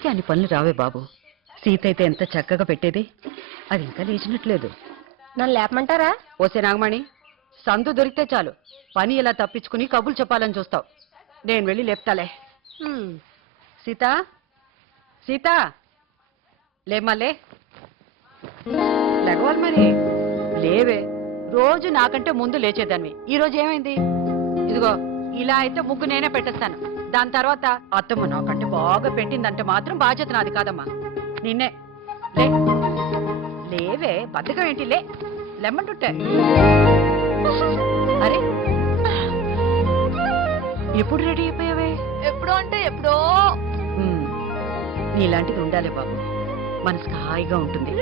ఎంతమందికి అన్ని పనులు రావే బాబు. సీత అయితే ఎంత చక్కగా పెట్టేది, అది ఇంకా లేచినట్లేదు. నన్ను లేపమంటారా? ఓసే నాగమణి, సందు దొరికితే చాలు పని ఇలా తప్పించుకుని కబుర్లు చెప్పాలని చూస్తావు. నేను వెళ్ళి లేపుతాలే. సీత, సీత లేమలే, లేవాలి మరి. లేవే, రోజు నాకంటే ముందు లేచేదాన్ని. ఈ రోజు ఏమైంది? ఇదిగో ఇలా అయితే ముగ్గు నేనే పెట్టేస్తాను. దాని తర్వాత అత్తమ్మ నాకంటే బాగా పెట్టిందంటే మాత్రం బాధ్యత నాది కాదమ్మా. నిన్నే లే, లేవే, బద్దకం ఏంటి? లెమ్మంటుంటే. అరే ఎప్పుడు రెడీ అయిపోయావే? ఎప్పుడో అంటే ఎప్పుడో. నీలాంటిది ఉండాలి బాబు, మనసుకు హాయిగా ఉంటుంది.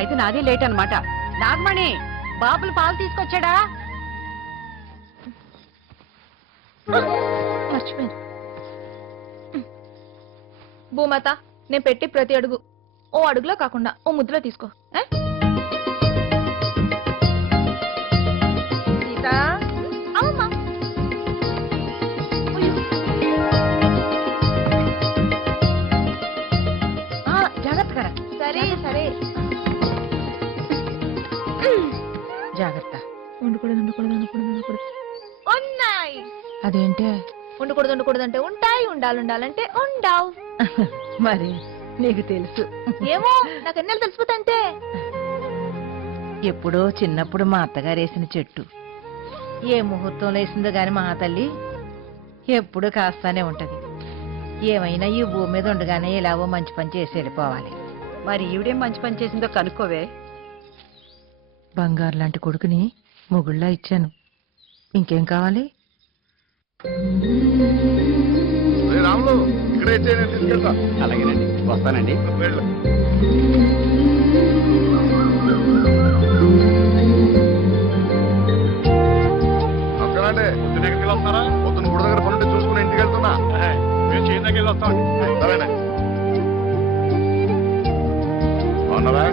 అయితే నాదే లేట్ అనమాట. నాగమణి, బాబులు పాలు తీసుకొచ్చాడా? మర్చిపోయాను. భూమాత, నేను పెట్టి ప్రతి అడుగు ఓ అడుగులో కాకుండా ఓ ముద్దులో తీసుకో. సీత, అమ్మా, జాగ్రత్త. సరే సరే. జాగ్రత్త. ఉండకూడదు ఉండకూడదు ఉండకూడదు ఉండకూడదు. ఉన్నాయి. అదేంటే ఉండకూడదు ఉండకూడదు అంటే ఉంటాయి, ఉండాలి ఉండాలంటే ఉండవు. మరి నీకు తెలుసు. ఏమో, నాకు ఎన్నెలు తెలిసిపోతాంటే. ఎప్పుడో చిన్నప్పుడు మా అత్తగారు వేసిన చెట్టు ఏ ముహూర్తంలో వేసిందో గాని మా తల్లి ఎప్పుడు కాస్తానే ఉంటది. ఏమైనా ఈ భూమి మీద ఉండగానే ఇలావో మంచి పని చేసి వెళ్ళిపోవాలి. మరి ఈవిడేం మంచి పని చేసిందో కనుక్కోవే. బంగారు లాంటి కొడుకుని మొగుళ్ళా ఇచ్చాను, ఇంకేం కావాలి? రాములు, ఇక్కడే తీసుకెళ్తా. అలాగేనండి, వస్తానండి. వస్తానండి. దగ్గరికి వస్తారా? పొద్దున్న గుడి దగ్గర పనుంటే చూసుకుని ఇంటికి వెళ్తున్నా. మేము చేతి దగ్గర వస్తామండి. సరేనే. బాగున్నారా?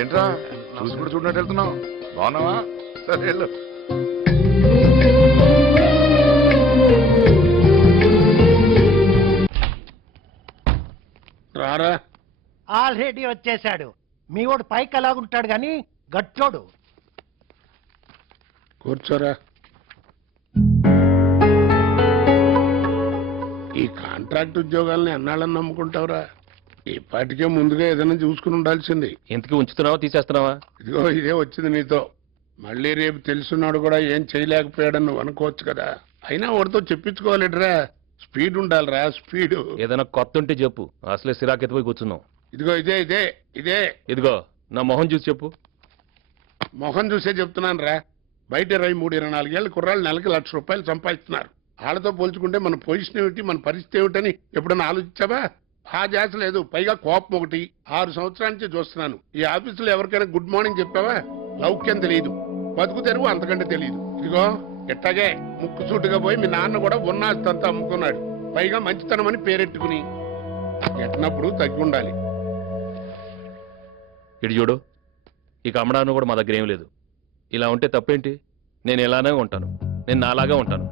ఏంట్రా చూసుకుంటూ చూడనట్టు వెళ్తున్నావు? బాగున్నావా? సరే వెళ్ళు. రారా, ఆల్రెడీ వచ్చేసాడు. మీ వాడు పైకి ఎలాగుంటాడు గాని గట్టోడు. కూర్చోరా. ఈ కాంట్రాక్ట్ ఉద్యోగాలని ఎన్నాళ్ళని నమ్ముకుంటావురా? ఇప్పటికే ముందుగా ఏదైనా చూసుకుని ఉండాల్సింది. ఎందుకు ఉంచుతున్నావా, తీసేస్తున్నావా? ఇదిగో ఇదే వచ్చింది నీతో. మళ్ళీ రేపు తెలుసున్నాడు కూడా ఏం చేయలేకపోయాడని నువ్వు అనుకోవచ్చు కదా. అయినా వాడితో చెప్పించుకోవాలిట్రా. స్పీడ్ ఉండాలిరా, స్పీడ్. ఏదైనా కొత్త ఉంటే చెప్పు, అసలే సిరాకెత్తిపోయి కూర్చున్నావు. ఇదిగో ఇదే ఇదే ఇదే. ఇదిగో నా మొహం చూసి చెప్పు. మొహం చూసే చెప్తున్నాను రా. బయట 23-24 ఏళ్ళ కుర్రాళ్ళు నెలకి ₹1,00,000 సంపాదిస్తున్నారు. వాళ్ళతో పోల్చుకుంటే మన పొజిషన్ ఏమిటి, మన పరిస్థితి ఏమిటని ఎప్పుడన్నా ఆలోచించావా? ఆ జాస లేదు. పైగా కోపం ఒకటి. 6 సంవత్సరాల నుంచి చూస్తున్నాను. ఈ ఆఫీసులో ఎవరికైనా గుడ్ మార్నింగ్ చెప్పావా? లౌక్యం తెలియదు, బతుకు తెరువు అంతకంటే తెలియదు. ఇదిగో ఎట్టాగే ముక్కుసూటుగా పోయి మీ నాన్న కూడా ఉన్నాస్తంతా అమ్ముకున్నాడు. పైగా మంచితనం అని పేరెట్టుకుని ఎట్టినప్పుడు తగ్గి ఉండాలి. ఇటు చూడు, ఇక అమ్మడానికి కూడా మా దగ్గర ఏం లేదు. ఇలా ఉంటే తప్పేంటి? నేను ఎలానే ఉంటాను, నేను నాలాగా ఉంటాను.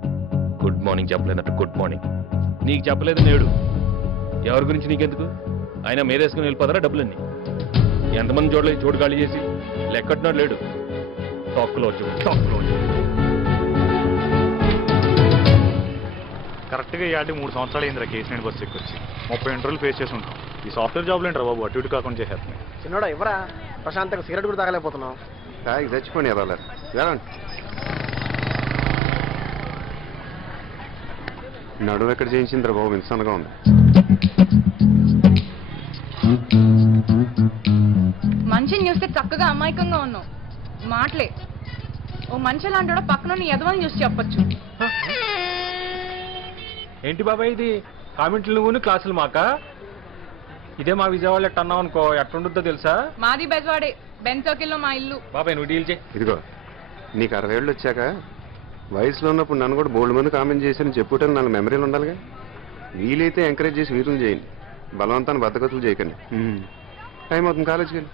గుడ్ మార్నింగ్ చెప్పలేదట గుడ్ మార్నింగ్. నీకు చెప్పలేదు నేడు, ఎవరి గురించి నీకెందుకు? ఆయన మీదేసుకుని వెళ్ళిపోతారా డబ్బులన్నీ? ఎంతమంది చూడలేదు, చోటు ఖాళీ చేసి లెక్కట్టున్నాడు లేడు. తొక్కలో తొక్కలో. కరెక్ట్గా ఇవాళ 3 సంవత్సరాలు అయిందిరా కేసీఆర్ బస్సు ఎక్కొచ్చి. 30 ఇంటర్వ్యూలు ఫేస్ చేసి ఉంటాం. ఈ సాఫ్ట్వేర్ జాబ్లు ఏంట్రా బాబు, అటు ఇటు కాకుండా చేసేస్తున్నాయి. చిన్నోడా ఎవరా? ప్రశాంతంగా సిగరెట్ కూడా తాగలేకపోతున్నావు. తాగి చచ్చిపోయి ఎదలేదు. నడువు ఎక్కడ చేయించిందిరా బాబు, ఇన్సన్గా ఉంది. మనిషిని చూస్తే చక్కగా అమాయకంగా ఉన్నావు. మాటలే ఓ మనిషి లాంటి పక్కన ఎదవని చూసి చెప్పొచ్చు. ఏంటి బాబాయ్ ఇది? కామెంట్లు నువ్వు, క్లాసులు మాకా? ఇదే మా విజయవాడ ఎట్ట అన్నావు అనుకో, ఎట్టుంటుందో తెలుసా? మాది బెజవాడే, బెన్ సర్కిల్ లో మా ఇల్లు. బాబాయ్ నువ్వు డీల్ చేయి. ఇదిగో నీకు 60 ఏళ్ళు వచ్చాక వయసులో ఉన్నప్పుడు నన్ను కూడా బోల్డ్ మంది కామెంట్ చేశారని చెప్పుటని నాకు మెమరీలు ఉండాలిగా. వీలైతే ఎంకరేజ్ చేసి వీరులు చేయండి. బలవంతాన్ని బద్దకతులు చేయకండి. టైం అవుతుంది, కాలేజీకి వెళ్ళి.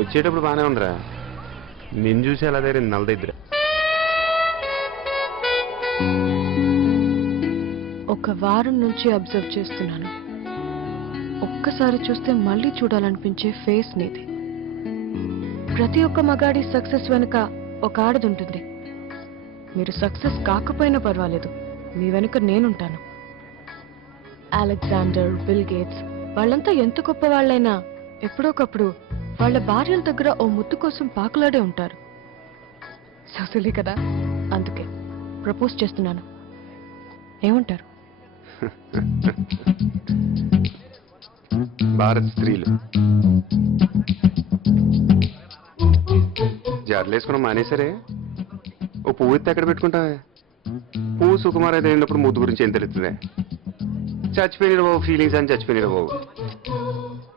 వచ్చేటప్పుడు బాగానే ఉందిరా, నిన్ను చూసి అలా దగ్గర నలదైద్దిరా. ఒక వారం నుంచి అబ్జర్వ్ చేస్తున్నాను. ఒక్కసారి చూస్తే మళ్ళీ చూడాలనిపించే ఫేస్ నీది. ప్రతి ఒక్క మగాడి సక్సెస్ వెనుక ఒక ఆడది ఉంటుంది. మీరు సక్సెస్ కాకపోయినా పర్వాలేదు, మీ వెనుక నేనుంటాను. అలెగ్జాండర్, బిల్ గేట్స్ వాళ్ళంతా ఎంత గొప్ప వాళ్ళైనా ఎప్పుడోకప్పుడు వాళ్ళ భార్యల దగ్గర ఓ ముద్దు కోసం పాకులాడే ఉంటారు. సొసలి కదా, అందుకే ప్రపోజ్ చేస్తున్నాను. ఏమంటారు? భారత్ స్త్రీలు జడలేసుకున్న మానేసరే. ఓ పువ్వు ఎత్తి ఎక్కడ పెట్టుకుంటావే? పువ్వు సుకుమార్ అయితే అయినప్పుడు ముద్దు గురించి ఏం తెలుస్తుందే? చచ్చిపోయిన బాబు ఫీలింగ్స్ అని చచ్చిపోయిన బాబు.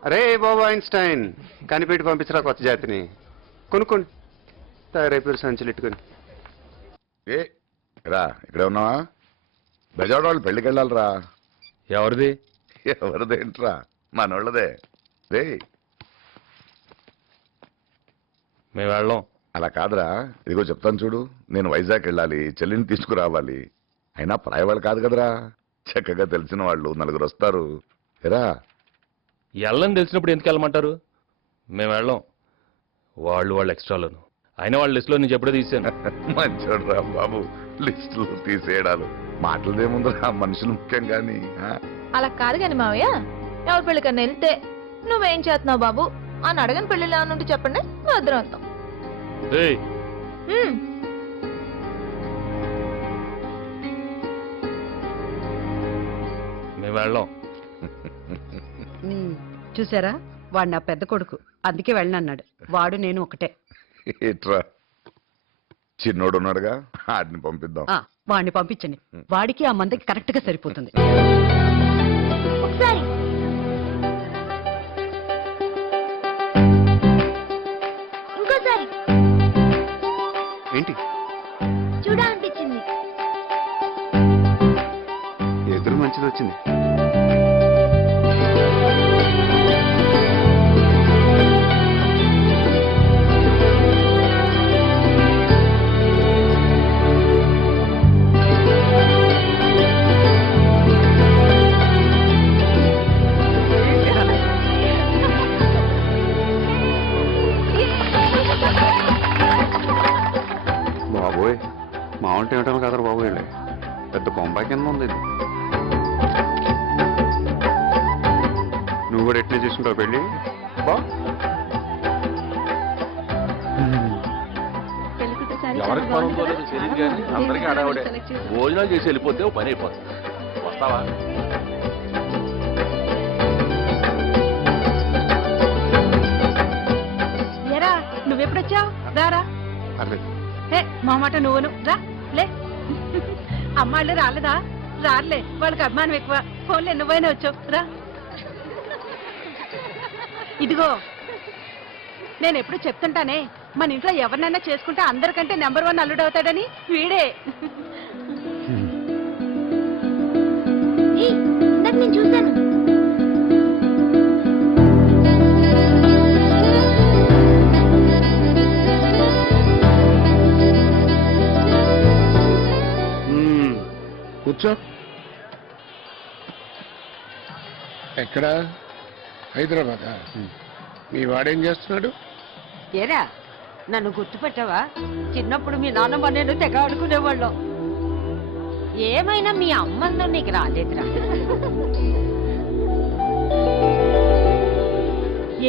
అరే బాబు ఐన్స్టైన్, కనిపెట్టి పంపించరా కొత్త జాతిని. కొనుక్కోండి, తయారైపోయారు సంచులు ఎట్టుకొని. ఏ రా, ఇక్కడే ఉన్నావా? బెజవాడ వాళ్ళు పెళ్ళికి వెళ్ళాలిరా. ఎవరిది? ఎవరిదేంట్రా, మనోళ్ళదే. రే మేము వెళ్ళాం. అలా కాదురా, ఇదిగో చెప్తాను చూడు. నేను వైజాగ్ వెళ్ళాలి, చెల్లిని తీసుకురావాలి. అయినా పరాయి కాదు కదరా, చక్కగా తెలిసిన వాళ్ళు నలుగురు వస్తారు. ఎరా వెళ్ళని తెలిసినప్పుడు ఎందుకు వెళ్ళమంటారు? మేము వెళ్ళాం. వాళ్ళు ఎక్స్ట్రాలోను. అయినా వాళ్ళ లిస్టులో నేను ఎప్పుడో తీసాను. మంచోడ్రా బాబు, లిస్టులు తీసేయడాలు మాటలదేముందిరా, మనుషులు ముఖ్యం కానీ. అలా కాదు కాని మావయ్య, ఎవరి పెళ్ళికన్నా వెళ్తే నువ్వేం చేస్తున్నావు బాబు అని అడగని పెళ్ళిలో నుండి చెప్పండి, మేము ఇద్దరం వస్తాం. ఏయ్, మేము వెళ్ళాం. చూసారా, వాడు నా పెద్ద కొడుకు, అందుకే వెళ్ళనన్నాడు. వాడు నేను ఒకటే. ఏట్రా, చిన్నోడు ఉన్నాడుగా, ఆడిని పంపిద్దాం. వాడిని పంపించండి, వాడికి ఆ మందకి కరెక్ట్ గా సరిపోతుంది. ఒకసారి ఇంకోసారి ఏంటి చూడాలనిపించింది. ఎదురు మంచిది వచ్చింది. బాబోయ్, మావంటే ఏమిటాను కదరా బాబు, వెళ్ళి పెద్ద కొంబాయి కింద ఉంది ఇది. నువ్వు కూడా ఎట్లా చేసుకుంటావు పెళ్ళి? బా ఎవరికి పని ఉందో లేదో తెలియదు కానీ అందరికీ అడావుడే. భోజనాలు చేసి వెళ్ళిపోతే ఓ పని అయిపోతుంది. వస్తావా? ఎరా, నువ్వెప్పుడొచ్చావు? రారా. పర్లేదు. మా మాట నువ్వును రా. లే, అమ్మాళ్ళు రాలేదా? రాలే, వాళ్ళకి అభిమానం ఎక్కువ. ఫోన్లే, నువ్వైనా వచ్చావు రా. ఇదిగో, నేను ఎప్పుడు చెప్తుంటానే, మన ఇంట్లో ఎవరినైనా చేసుకుంటే అందరికంటే నెంబర్ 1 అల్లుడు అవుతాడని. వీడే. నేను చూశాను. కూర్చో. ఎక్కడ? హైదరాబాద్. మీ వాడేం చేస్తున్నాడు? ఏరా, నన్ను గుర్తుపెట్టావా? చిన్నప్పుడు మీ నాన్నమ్మ నేను తెగ ఆడుకునేవాళ్ళం. ఏమైనా మీ అమ్మందో నీకు రాలేదురా.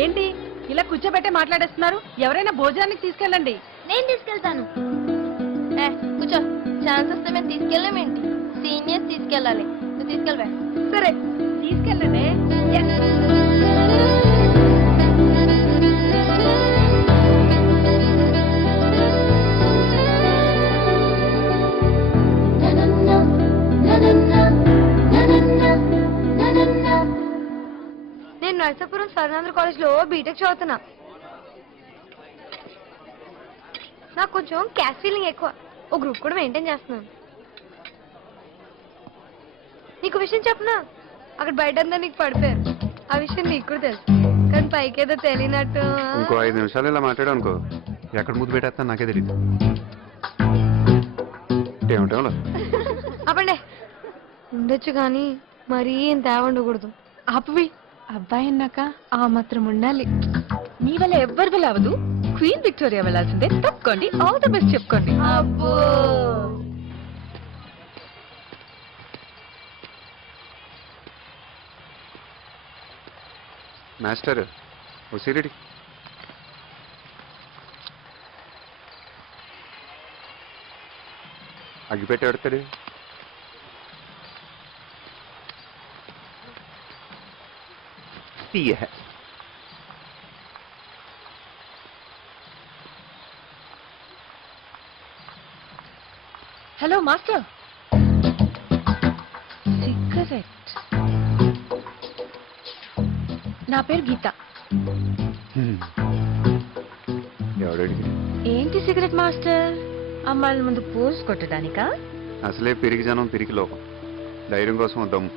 ఏంటి ఇలా కూర్చోబెట్టే మాట్లాడేస్తున్నారు? ఎవరైనా భోజనానికి తీసుకెళ్ళండి. నేను తీసుకెళ్తాను. కూర్చో. ఛాన్స్ వస్తే మేము తీసుకెళ్ళామేంటి? సీనియర్స్ తీసుకెళ్ళాలి. నువ్వు తీసుకెళ్ళవే. సరే, తీసుకెళ్ళండి. నేను నర్సాపురం స్వర్ణాంధ్ర కాలేజ్లో బీటెక్ చదువుతున్నా. నాకు కొంచెం క్యాస్ట్ ఫీలింగ్ ఎక్కువ. ఓ గ్రూప్ కూడా మెయింటైన్ చేస్తున్నాను. నీకు విషయం చెప్పనా, అక్కడ బయట అంతా నీకు పడిపోయారు. ఆ విషయం నీకు కూడా తెలుసు, కానీ పైకేదో తెలియనట్టు. ఇంకో 5 నిమిషాలు ఇలా మాట్లాడావు అనుకో, ఎక్కడ ముద్దు పెట్టేస్తా నాకే తెలియదు. ఏమిటో అప్పండే ఉండొచ్చు కానీ మరీ ఇంత ఉండకూడదు. ఆపవి, అబ్బాయి అన్నాక ఆ మాత్రం ఉండాలి. మీ వల్ల ఎవ్వరి వల్ల అవదు. క్వీన్ విక్టోరియా వెళ్ళాల్సిందే. తప్పుకోండి, ఆల్ ద బెస్ట్ చెప్పుకోండి. అబ్బో మాస్టర్ ఓ సిరిడి అగ్గిపెట్టి పెడతాడు. తీయ హలో మాస్టర్. సిగరెట్. నా పేరు గీత. ఎవడడిగి ఏంటి సిగరెట్ మాస్టర్? అమ్మాయిల ముందు పోజ్ కొట్టడానికా? అసలే పిరికి జనం పిరికి లోకం. ధైర్యం కోసం వద్దాము.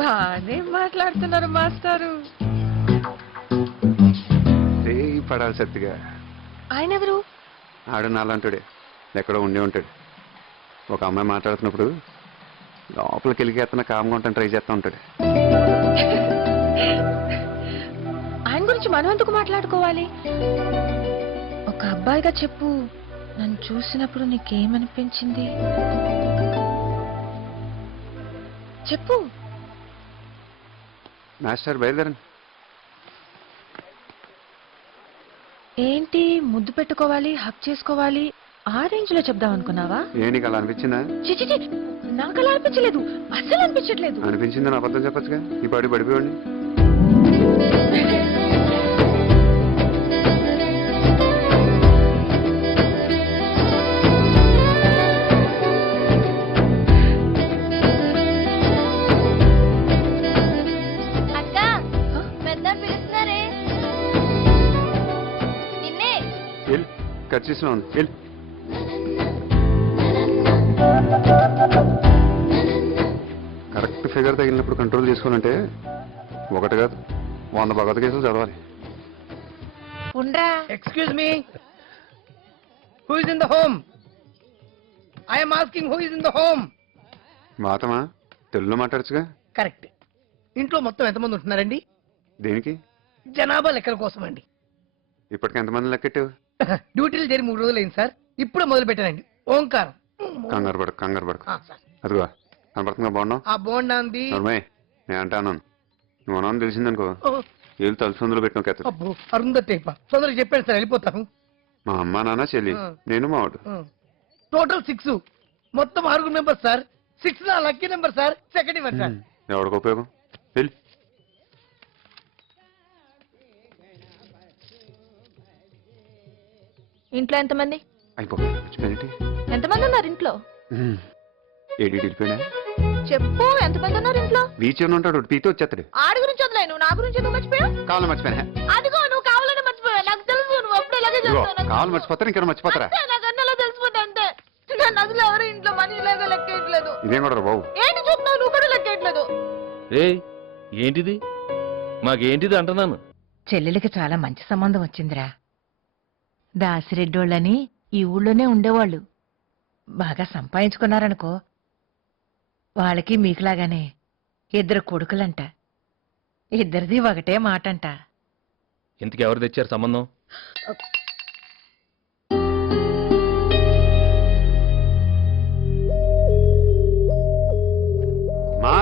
బానే మాట్లాడుతున్నారు మాస్టారు. రేయి పడాలి సత్తిగా. ఆయన ఎవరు? ఆడు నాలంటాడే, ఎక్కడో ఉండే ఉంటాడు. ఒక అమ్మాయి మాట్లాడుతున్నప్పుడు లోపలికి వెళ్ళి అతను కామ్గా ఉంటాను ట్రై చేస్తూ ఉంటాడు. ఆయన గురించి మనం ఎందుకు మాట్లాడుకోవాలి? ఒక అబ్బాయిగా చెప్పు, నన్ను చూసినప్పుడు నీకేమనిపించింది చెప్పు. మాస్టర్ బయలుదేరండి. ఏంటి ముద్దు పెట్టుకోవాలి, హక్ చేసుకోవాలి, ఆ రేంజ్ లో చెప్దాం అనుకున్నావా? ఏ నీకు అలా అనిపించిందా? చిచి, నాకు అలా అనిపించలేదు, అస్సలు అనిపించట్లేదు. అనిపించిందని అబద్ధం చెప్పచ్చుగా. ఈ పాడి పడిపోయండి. అక్క, పెద్ద పిలుస్తున్నారే నిన్నే. వెళ్ళి కట్ చేసిన వెళ్ళి. కరెక్ట్ ఫిగర్ తగిలినప్పుడు కంట్రోల్ చేసుకోవాలంటే ఒకటి కాదు 100 భగవత్ కేసులు చదవాలి. ఉండ్రా. Excuse me, who is in the home? I'm asking who is in the home. మాతమా తెలుగులో మాట్లాడచ్చుగా. కరెక్ట్. ఇంట్లో మొత్తం ఎంతమంది ఉంటున్నారండి? దేనికి? జనాభా లెక్కల కోసం అండి. ఇప్పటికి ఎంతమంది లెక్కెట్టావు? డ్యూటీలు చేరి 3 రోజులు అయింది సార్. ఇప్పుడే మొదలు పెట్టానండి. ఓంకారం. కంగారు పడకు కంగారు పడకు. సార్, అదిగో కనపడుతుందా బాగున్నావు? ఆ బోండాంది. నర్మయ్య నేను అంటాను, నువ్వు అన్నాను తెలిసిందనుకో ఏళ్ళు తలుసుందులో పెట్టిన కథ. అబ్బో అరుంధతి తొందరగా చెప్పాను సార్, వెళ్ళిపోతాను. మా అమ్మ నాన్న చెల్లి నేను మావాడు. టోటల్ 6. మొత్తం 6 మెంబర్స్ సార్. 6 నా లక్కీ నెంబర్ సార్. సెకండ్ ఇవ్వండి సార్. ఎవరికి ఉపయోగం? వెళ్ళి ఇంట్లో ఎంతమంది? అయిపోయింది. ఎంతమంది ఉన్నారు ఇంట్లో? ఏడి వెళ్ళిపోయినా చెప్పు, ఎంతమంది ఉన్నారు ఇంట్లో? బీచ్ అని ఉంటాడు, పీతో వచ్చేస్తాడు. ఆడి గురించి వదిలేను, నా గురించి ఎందుకు మర్చిపోయావు? కావాలి మర్చిపోయినా. అదిగో నువ్వు కావాలని మర్చిపోయావు, నాకు తెలుసు. నువ్వు అప్పుడు ఇలాగే చేస్తావు. కావాలి మర్చిపోతారా ఇంకేమైనా మర్చిపోతారా? నాకు అన్నలా తెలిసిపోతే అంతే. నన్ను అసలు ఎవరు ఇంట్లో మనీ ఇలాగా లెక్కేయట్లేదు. ఇదేం కూడా బాబు. ఏంటి చూస్తున్నావు? నువ్వు కూడా లెక్కేయట్లేదు. ఏయ్ ఏంటిది? మాకేంటిది అంటున్నాను. చెల్లెలికి చాలా మంచి సంబంధం వచ్చిందిరా. దాసిరెడ్డోళ్ళని ఈ ఊళ్ళోనే ఉండేవాళ్ళు. బాగా సంపాదించుకున్నారనుకో. వాళ్ళకి మీకులాగానే 2 కొడుకులంట. ఇద్దరిది ఒకటే మాటంట. ఇంతకు ఎవరు తెచ్చారు సంబంధం? మా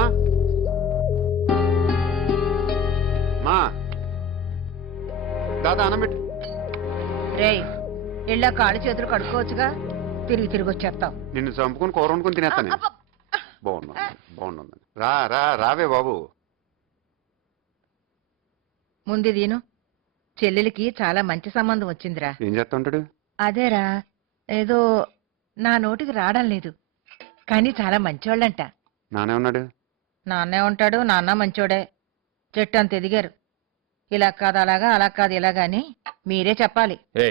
మా దాదా అన్నం పెట్టు. రేయ్, ఇళ్ళ కాళ్ళు చేతులు కడుక్కోవచ్చుగా, తిరిగి వచ్చేస్తావు. నిన్ను చంపుకొని కూర వండుకొని తినేస్తాను. బాగున్నాను. రావే బాబు. ముందు దీను. చెల్లెలికి చాలా మంచి సంబంధం వచ్చిందిరా. ఏం చేస్తా ఉంటాడు? అదేరా, ఏదో నా నోటికి రావడం లేదు, కానీ చాలా మంచోళ్ళంట. నానే ఉన్నాడు. నాన్నే ఉంటాడు, నాన్న మంచోడే. చెట్టు అంత ఎదిగారు. ఇలా కాదు అలాగా, అలా కాదు ఇలాగా అని మీరే చెప్పాలి. ఏ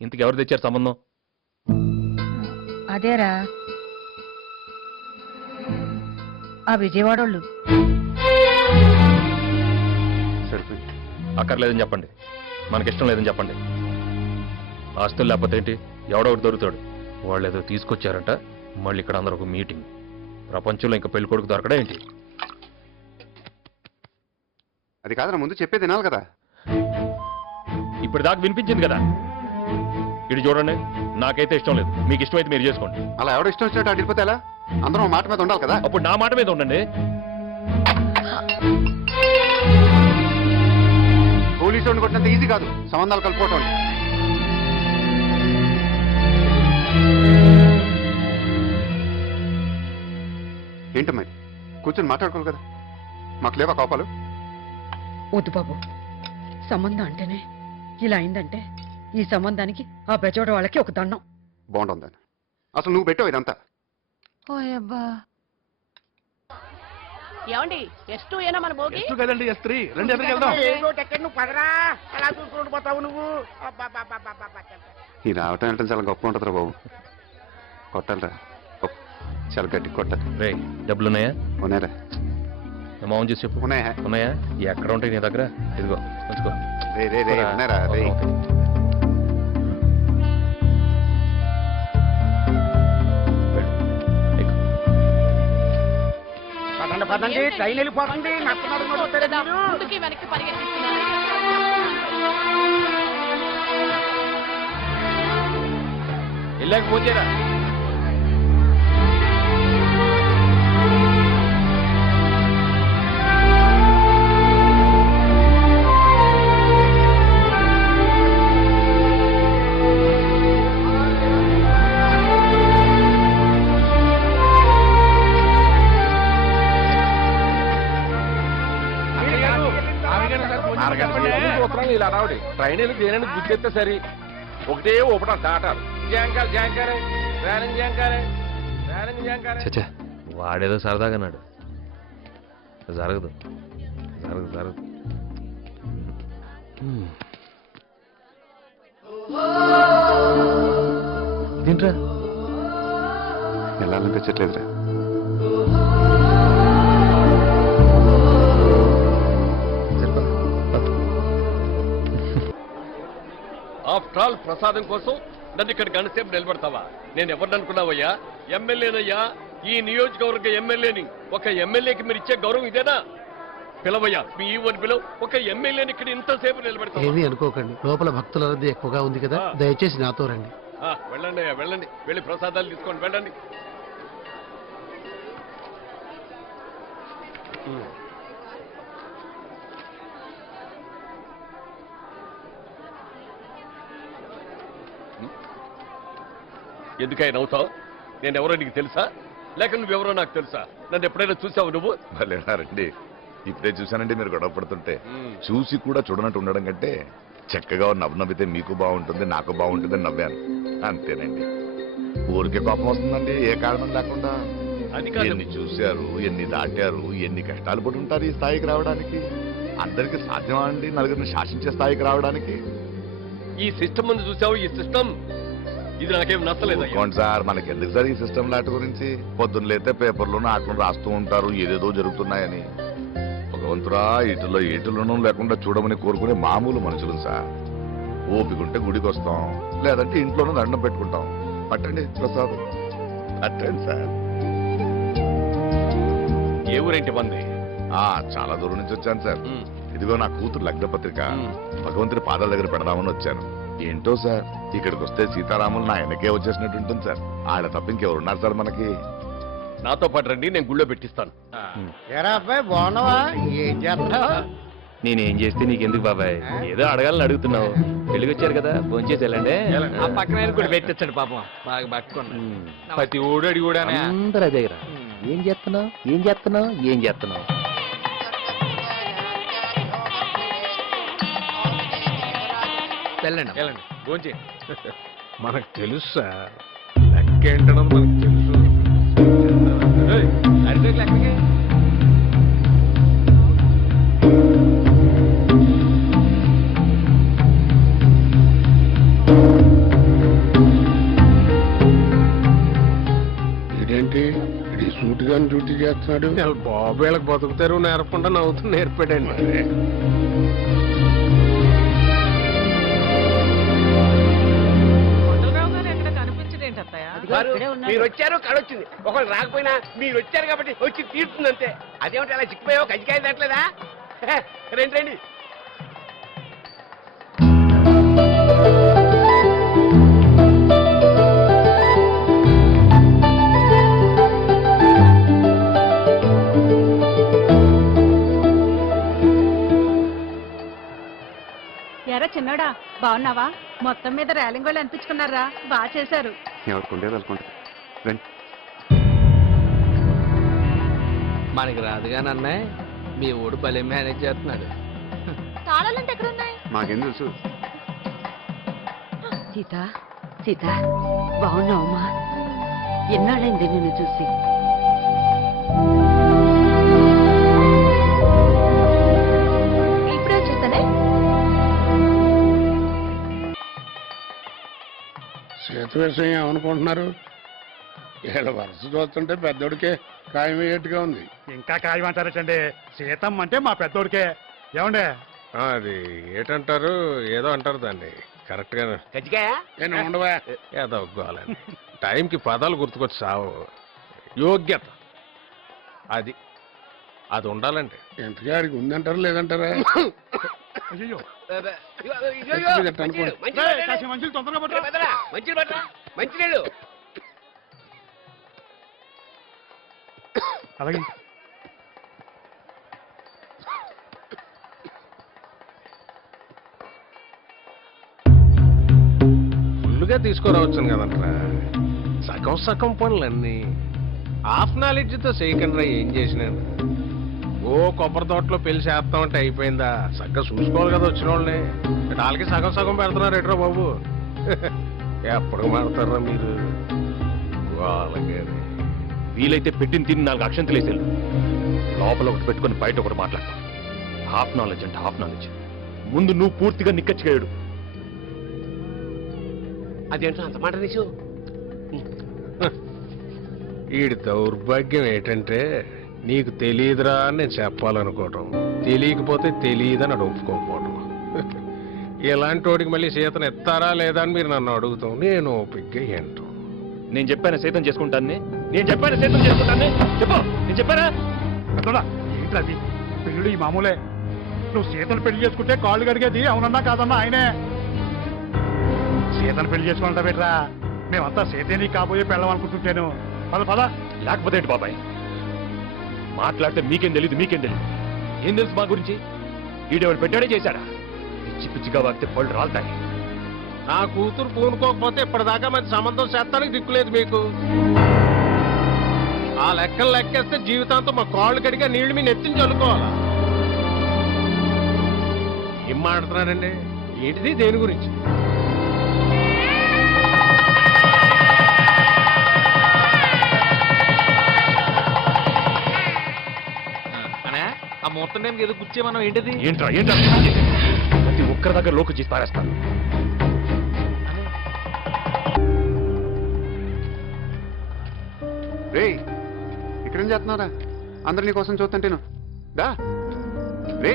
ఇంతకు ఎవరు తెచ్చారు సంబంధం? అదేరా, ఆ విజయవాడోళ్ళు. సరిపోయింది. అక్కర్లేదని చెప్పండి, మనకిష్టం లేదని చెప్పండి. ఆస్తులు లేకపోతే ఏంటి, ఎవడో ఒకటి దొరుకుతాడు. వాళ్ళు ఏదో తీసుకొచ్చారంట, మళ్ళీ ఇక్కడ అందరూ ఒక మీటింగ్. ప్రపంచంలో ఇంకా పెళ్లి కొడుకు దొరకడా ఏంటి? అది కాదురా, ముందు చెప్పేది వినాలి కదా. ఇప్పుడు దాకా వినిపించింది కదా. ఇటు చూడండి, నాకైతే ఇష్టం లేదు. మీకు ఇష్టమైతే మీరు చేసుకోండి. అలా ఎవడో ఇష్టం వచ్చినట్టు అడిగిపోతే ఎలా? అందరం మాట మీద ఉండాలి కదా. అప్పుడు నా మాట మీద ఉండండి. పోలీసు వాడిని కొట్టినంత ఈజీ కాదు సంబంధాలు కలుపుకోవటం. ఏంటమ్మా కూర్చొని మాట్లాడుకోవాలి కదా, మాకు లేవా కోపాలు? వద్దు బాబు, సంబంధం అంటేనే ఇలా అయిందంటే ఈ సంబంధానికి ఆ బెజోడ వాళ్ళకి ఒక దండం. బాగుంటుందని అసలు నువ్వు పెట్టావు ఇదంతా. ఓయబ్బా, ఏమండి ఎస్2 ఏనా మన భోగి? కదండి S3 రెండు ఎదురుకి వెళ్దాం. నువ్వు పదరా, అలా చూసుకుంటూ పోతావు నువ్వు. అబ్బబ్బబ్బబ్బబ్బ. ఈ రావటం అంటే చాలా గొప్ప ఉంటుందిరా బాబు. కొట్టాలరా, చాలా గట్టి కొట్టాలి. రే, డబ్బులున్నాయా? ఉన్నాయరా? అమౌంట్ చూసి చెప్పు. ఉన్నాయా? ఉన్నాయా? ఎక్కడ ఉంటాయి నీ దగ్గర? ఇదిగో ఉంచుకో. రే రే రే ఉన్నారా రే. పదండి పదండి, ట్రైన్ వెళ్ళిపోతుంది. ముందుకి వెనక్కి పరిగెత్తిస్తున్నారు. వెళ్ళాక ఫోన్ చేయరా. ఇలా రావడి ట్రైన్ వెళ్ళి దేని గుర్తెత్తే సరి ఒకటే ఊపడం టాటాలు జాంకాలు జాంకారే రాణింగ్ జాంకారే రాణింగ్ జాంకారే. చచ్చా, వాడేదో సరదాగా అన్నాడు. జరగదు జరగదు జరగదు. ఇదేంట్రా? వెళ్ళాలనిపించట్లేదురా. ఆఫ్టర్ ఆల్ ప్రసాదం కోసం నన్ను ఇక్కడ గంటసేపు నిలబడతావా? నేను ఎవరిని అనుకున్నావయ్యా? ఎమ్మెల్యేనయ్యా, ఈ నియోజకవర్గ ఎమ్మెల్యేని. ఒక ఎమ్మెల్యేకి మీరు ఇచ్చే గౌరవం ఇదేనా? పిలవయ్యా, మీ ఈవోని పిలవ. ఒక ఎమ్మెల్యేని ఇక్కడ ఇంతసేపు నిలబెడతావా? ఏమీ అనుకోకండి, లోపల భక్తుల రద్దీ ఎక్కువగా ఉంది కదా, దయచేసి నాతో రండి. వెళ్ళండి అయ్యా, వెళ్ళండి. వెళ్ళి ప్రసాదాలు తీసుకోండి, వెళ్ళండి. ఎందుకై నవ్వుతావు? నేను ఎవరో నీకు తెలుసా, లేక నువ్వెవరో నాకు తెలుసా? నన్ను ఎప్పుడైనా చూసావు నువ్వు? భలేనారండి, ఇప్పుడే చూశానండి మీరు గొడవ పడుతుంటే. చూసి కూడా చూడనట్టు ఉండడం కంటే చక్కగా నవ్వు నవ్వితే మీకు బాగుంటుంది, నాకు బాగుంటుంది అని నవ్వాను, అంతేనండి. ఊరికే కోపం వస్తుందండి ఏ కారణం లేకుండా. అది కాదు. ఎన్ని చూశారు, ఎన్ని దాటారు, ఎన్ని కష్టాలు పడి ఉంటారు ఈ స్థాయికి రావడానికి. అందరికీ సాధ్యమా అండి నలుగురిని శాసించే స్థాయికి రావడానికి? ఈ సిస్టమ్ ముందు చూసావు, ఈ సిస్టమ్ ఇది నాకేం నచ్చలేదు. అనుకోండి సార్, మనకి ఎందుకు సార్ ఈ సిస్టమ్ లాంటి గురించి? పొద్దున్న లేతే పేపర్లోనూ ఆటలు రాస్తూ ఉంటారు ఏదేదో జరుగుతున్నాయని. భగవంతురా, ఇటులో ఏటులను లేకుండా చూడమని కోరుకునే మామూలు మనుషులు సార్. ఓపికంటే గుడికి వస్తాం, లేదంటే ఇంట్లోనూ దండం పెట్టుకుంటాం. పట్టండి ప్రసాదం, అట్టండి సార్. ఏ ఊరేంటి మంది? చాలా దూరం నుంచి వచ్చాను సార్. ఇదిగో నా కూతురు లగ్న పత్రిక భగవంతుడి పాదాల దగ్గర పెడదామని వచ్చాను. ఏంటో సార్, ఇక్కడికి వస్తే సీతారాములు నా వెనకే వచ్చేసినట్టు ఉంటుంది సార్. ఆడ తప్ప ఇంకెవరున్నారు సార్ మనకి? నాతో పాటు రండి, నేను గుళ్ళో పెట్టిస్తాను. బాగున్నావా? ఏం చేస్తున్నావు? నేనేం చేస్తే నీకెందుకు బాబాయ్? ఏదో అడగాలని అడుగుతున్నావు. పెళ్లికి వచ్చారు కదా, ఫోన్ చేసి వెళ్ళండి. ఆ పక్కన కూడా పెట్టించండి పాపం, బాగా పట్టుకోండి. ప్రతి ఊడు అడిగి కూడా అందరూ అదే. ఏం చేస్తున్నావు, ఏం చేస్తున్నావు, ఏం చేస్తున్నావు? వెళ్ళండి వెళ్ళండి, భోంచే. మనకు తెలుసా లెక్కేంటడం, మనకు తెలుసు. అరిసెకి లెక్కకి ఇదేంటి ఇది సూట్ గాని డ్యూటీ ఎందుకు చేస్తున్నాడు? బాబు వీళ్ళకి బతుకుతారు నేర్పకుండా నవ్వుతూ నేర్పాడండి. మరి మీరు వచ్చారు కళొచ్చింది, ఒకళ్ళు రాకపోయినా మీరు వచ్చారు కాబట్టి వచ్చి తీరుతుందంతే. అదేమిటి అలా చిక్కిపోయావు, కజ్జికాయ తట్టలేదా? రండి రండి. ఎరా చిన్నోడా, బాగున్నావా? మొత్తం మీద ర్యాలింగ్ వాళ్ళు అనిపించుకున్నారా? బాగా చేశారు. ఎవరికి ఉండేది అనుకుంటా. రండి. మనకి రాదుగాని అన్నయ్య, మీ ఊడు భలే మేనేజ్ చేస్తున్నాడు. తాళాలంటే ఎక్కడ ఉన్నాయి? మాకేం తెలుసు? సీత, సీత బాగున్నావమ్మా? ఎన్నాళ్ళైంది నిన్ను చూసి. ఇప్పుడే చూస్తానే. సీత విషయం ఏమనుకుంటున్నారు? వీళ్ళ వరుస చూస్తుంటే పెద్దోడికే ఖాయమయ్యేట్టుగా ఉంది. ఇంకా ఖాయమంటారటండి, సీతం అంటే మా పెద్దోడికే. ఏమండే అది ఏంటంటారు, ఏదో అంటారు దాన్ని కరెక్ట్ గా. కజ్జికాయ నేను ఉండవా? ఏదో ఒప్పుకోవాలని టైంకి పదాలు గుర్తుకొచ్చి సావు. యోగ్యత అది అది ఉండాలంటే. ఎంతగాడికి ఉందంటారా లేదంటారా? అయ్యో అనుకోండి. కాసి మనుషులు తొందరగా పట్టరా. మంచి పట్రా, మంచి నీళ్ళు. అలాగే ఫుల్గా తీసుకురావచ్చును కదంటరా. సగం సగం పనులన్నీ హాఫ్ నాలెడ్జ్తో చేయకుండా ఏం చేసినాను. ఓ కొబ్బరి తోటలో పెళ్లి చేస్తామంటే అయిపోయిందా? సగ్గా చూసుకోవాలి కదా వచ్చిన వాళ్ళని. వాళ్ళకి సగం సగం పెడుతున్నారు ఎట్రా బాబు. ఎప్పుడు మాడతారా మీరు? వాళ్ళకి వీలైతే పెట్టిన తిని 4 అక్షంతలు వేసేళ్ళు. లోపల ఒకటి పెట్టుకొని బయట ఒకటి మాట్లాడతాం. హాఫ్ నాలెడ్జ్ అంటే హాఫ్ నాలెడ్జ్. ముందు నువ్వు పూర్తిగా నిక్కచ్చిగాడు. అదేంటో అంత మాట నీసు. వీడి దౌర్భాగ్యం ఏంటంటే నీకు తెలియదురా అని నేను చెప్పాలనుకోవటం, తెలియకపోతే తెలియదని అది ఒప్పుకోకపోవటం. ఇలాంటి వాడికి మళ్ళీ సీతను ఎత్తారా లేదా అని మీరు నన్ను అడుగుతాం, నేను ఓపిగ్గా ఏంటో. నేను చెప్పాను సైతం చేసుకుంటాను. నేను చెప్పాను సైతం చేసుకుంటాను. చెప్పు, నేను చెప్పానా? పెద్దోడా ఏంటి అది? పెళ్ళుడు ఈ మామూలే. నువ్వు సీతను పెళ్లి చేసుకుంటే కాళ్ళు కడిగేది అవునన్నా కాదన్నా ఆయనే. సీతను పెళ్లి చేసుకుంటా పెట్టరా. మేమంతా సీతని కాబోయే పెళ్ళం అనుకుంటుంటాను. పద పద. లేకపోతే ఏంటి బాబాయ్? మాట్లాడితే మీకేం తెలియదు, మీకేం తెలియదు. ఏం తెలుసు మా గురించి? ఈడెవడు పెట్టాడే చేశాడా? పిచ్చి పిచ్చిగా వాడితే పళ్ళు రాలుతాయి. నా కూతురు పూనుకోకపోతే ఇప్పటిదాకా మంచి సంబంధం చేస్తానికి దిక్కులేదు మీకు. ఆ లెక్కలు లెక్కేస్తే జీవితాంతం మా కాళ్ళు కడిగా నీళ్లు మీ నెత్తిని చల్లుకోవాలా? ఏం మాట్లాడుతున్నారండి? ఏంటిది, దేని గురించి? ఆ ముహూర్తం టైంకి ఏదో గుర్చేమన్నాం, ఏంటిది? ఏంట్రా ఏంట్రా? ప్రతి ఒక్కరి దగ్గర లోకు చేసి పారేస్తాను. రే ఇక్కడేం చేస్తున్నారా? అందరు నీ కోసం చూస్తుంటేను. దా రే.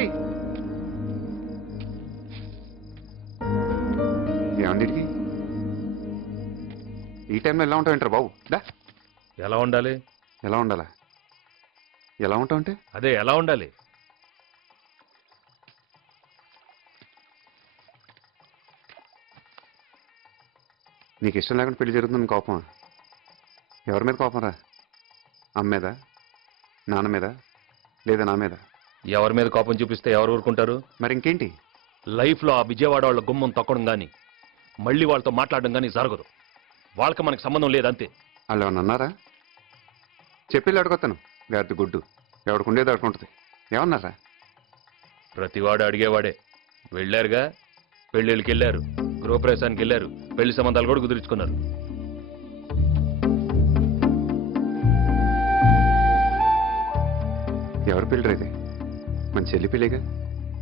ఏమండికి ఈ టైంలో ఎలా ఉంటావు ఏంటారు బాబు? దా. ఎలా ఉండాలి? ఎలా ఉండాలా? ఎలా ఉంటావు అంటే అదే ఎలా ఉండాలి? నీకు ఇష్టం లేకుండా పెళ్లి జరుగుతుంది కోపమా? ఎవరి మీద కోపం రా? అమ్మ మీద, నాన్న మీద, లేదా నా మీద? ఎవరి మీద కోపం చూపిస్తే ఎవరు ఊరుకుంటారు? మరి ఇంకేంటి? లైఫ్లో ఆ విజయవాడ వాళ్ళ గుమ్మం తొక్కడం కానీ మళ్ళీ వాళ్ళతో మాట్లాడడం కానీ జరగదు. వాళ్ళకి మనకు సంబంధం లేదంతే. వాళ్ళు ఏమన్నా అన్నారా? చెప్పి అడుగుతాను. గారిది గుడ్డు ఎవడుకుండేది అడుకుంటుంది. ఏమన్నారా? ప్రతివాడు అడిగేవాడే. వెళ్ళారుగా, పెళ్ళిళ్ళకి వెళ్ళారు, గృహప్రవేశానికి వెళ్ళారు, పెళ్లి సంబంధాలు కూడా కుదుర్చుకున్నారు. ఎవరు పెళ్ళి ఇది? మన చెల్లి పెళ్ళిగా?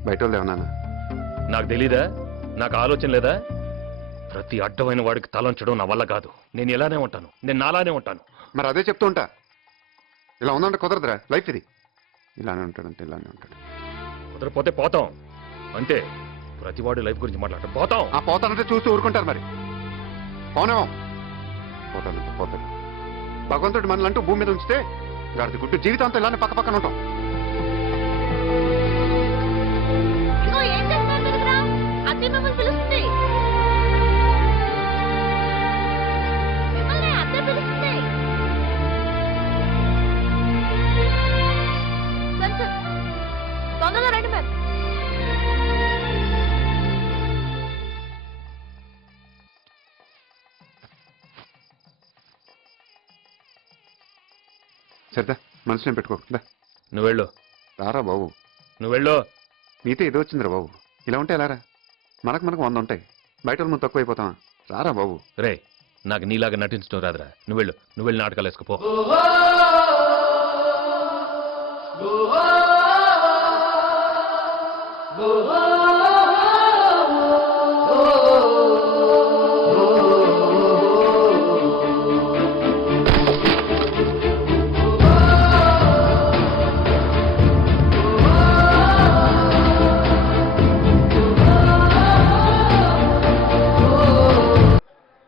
బయట వాళ్ళు ఏమన్నా? నాకు తెలీదా? నాకు ఆలోచన లేదా? ప్రతి అడ్డమైన వాడికి తలంచడం నా వల్ల కాదు. నేను ఇలానే ఉంటాను, నేను నాలానే ఉంటాను. మరి అదే చెప్తూ ఉంటా. ఇలా ఉందంటే కుదరదురా, లైఫ్ ఇది. ఇలానే ఉంటాడంటే ఇలానే ఉంటాడు. కుదరపోతే పోతాం అంతే. ప్రతివాడు లైఫ్ గురించి మాట్లాడటం పోతాం. ఆ పోతానంటే చూస్తూ ఊరుకుంటారు మరి. పోనేమో పోతానంటే పోతాడు. భగవంతుడు మనలంటూ భూమి మీద ఉంచితే గాడిద గుట్టు జీవితాంతం ఇలానే పక్క పక్కన ఉంటాం. ఇదిగో ఏం చేస్తున్నారు కదరా? అత్తయ్య మిమ్మల్ని పిలుస్తుంది. మిమ్మల్ని అత్తయ్య పిలుస్తుంది. సరే సరే, తొందరగా రండి మరి. సరిదా మనసులో పెట్టుకో. నువ్వు వెళ్ళు. రారా బాబు, నువ్వు వెళ్ళు. నీతో ఏదో వచ్చిందిరా బాబు. ఇలా ఉంటే ఎలారా? మనకు 100 ఉంటాయి, బయట వాళ్ళు తక్కువ అయిపోతామా? రారా బాబు. రే, నాకు నీలాగా నటించడం రాదురా. నువ్వు వెళ్ళు. నువ్వు వెళ్ళి నాటకాలు వేసుకోపో.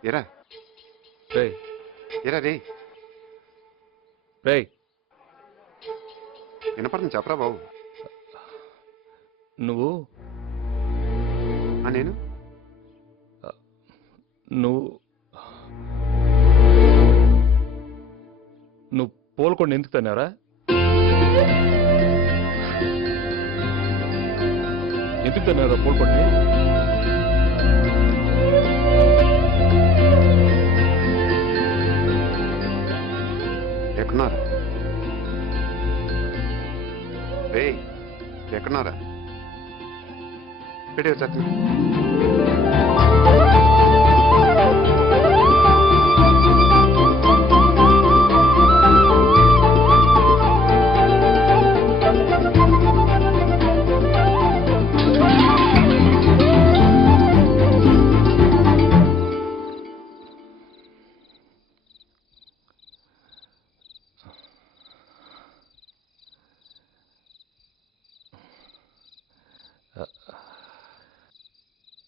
ఎరా రే ఎరా రే, రే, వినపడుతుంది చెప్పరా బాబు. నువ్వు నేను నువ్వు నువ్వు పోల్కొండ ఎందుకు తన్నారా? ఎందుకు తన్నారా పోల్కొండని? ఎక్కడున్నారా రే? ఎక్కడున్నారా? పెట్టే చచ్చు.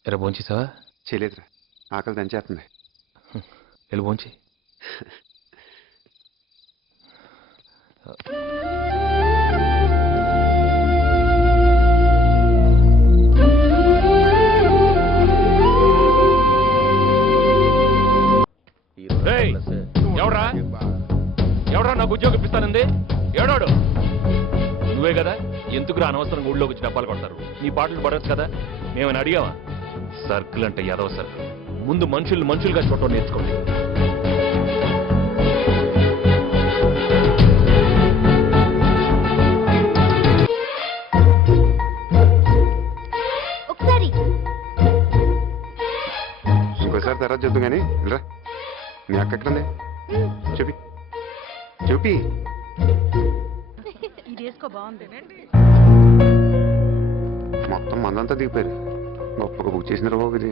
ఎరా భోంచేసావా? చేయలేదురా, ఆకలి దంచేస్తుంది. వెళ్ళి భోంచి. ఎవడ్రా ఎవడ్రా నాకు ఉద్యోగం ఇప్పిస్తానంది? ఎవడాడు? నువ్వే కదా ఎందుకురా అనవసరంగా ఊళ్ళోకి వచ్చి డబ్బాలు కొడతారు? నీ పాటలు పడవచ్చు కదా, మేమని అడిగావా? సర్కిల్ అంటే యాదవ సర్కిల్. ముందు మనుషులుగా చూడటం నేర్చుకోండి. ఒకసారి ఇంకోసారి తర్వాత చెప్తాం కానీ రా. నీ అక్క ఎక్కడుంది? చూపి చూపి. ఇది వేసుకో, బాగుంది. మొత్తం మందంతా దిగిపోయారు. గొప్పగా బుక్ చేసినారు బాబు. ఇది